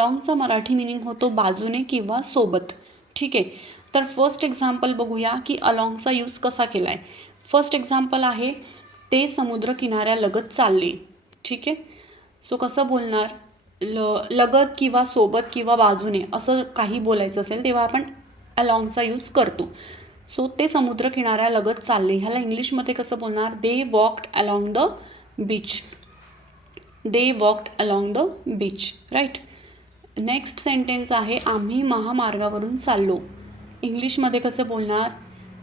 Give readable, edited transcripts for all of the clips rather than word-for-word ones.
अलॉंगचा Marathi meaning होतो बाजूने किंवा सोबत. ठीक आहे, तर फर्स्ट एक्झाम्पल बघूया की अलॉंगचा यूज कसा केला आहे. फर्स्ट एक्झाम्पल आहे, ते समुद्र किनाऱ्यालगत चालले. ठीक आहे, सो कसं बोलणार, लगत किंवा सोबत किंवा बाजूने असं काही बोलायचं असेल तेव्हा आपण अलॉंगचा यूज करतो. सो ते समुद्र किनाऱ्यालगत चालले, ह्याला इंग्लिशमध्ये कसं बोलणार, they walked along the beach. They walked along the beach, right. Next sentence आहे, आम्ही महामार्गावरून चाललो. इंग्लिशमध्ये कसं बोलणार,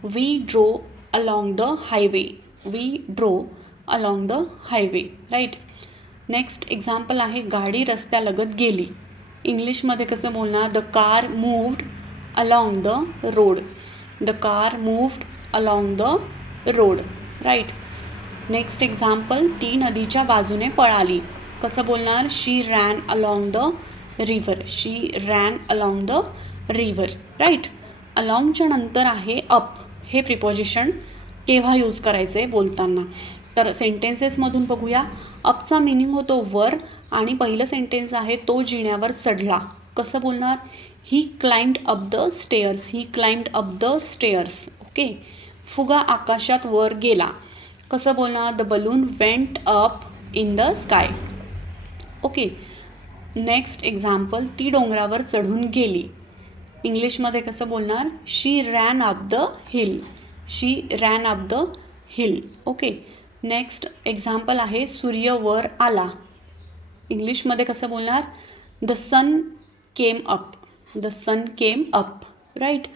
we drove along the highway. We drove along the highway, right. Next example आहे, गाडी रस्त्यालगत गेली. इंग्लिशमध्ये कसं बोलणार, the car moved along the road. The car moved along the road, right. Next example, ती नदीच्या बाजूने पळाली. कसं बोलणार, she ran along the river. She ran along the river, right. अलॉंगच्या नंतर आहे अप. हे प्रिपोजिशन केव्हा यूज करायचे बोलताना, तर सेंटेन्सेसमधून बघूया. अपचा मिनिंग होतो वर, आणि पहिलं सेंटेन्स आहे, तो जिण्यावर चढला. कसं बोलणार, he climbed up the stairs. He climbed up the stairs. Okay. फुगा आकाशात वर गेला. कसं बोलणार, the balloon went up in the sky. Okay. Next example, ती डोंगरावर चढून गेली. इंग्लिशमध्ये कसं बोलणार, she ran up the hill. She ran up the hill. Okay. Next example आहे, सूर्य वर आला. इंग्लिशमध्ये कसं बोलणार, the sun came up. The sun came up, right.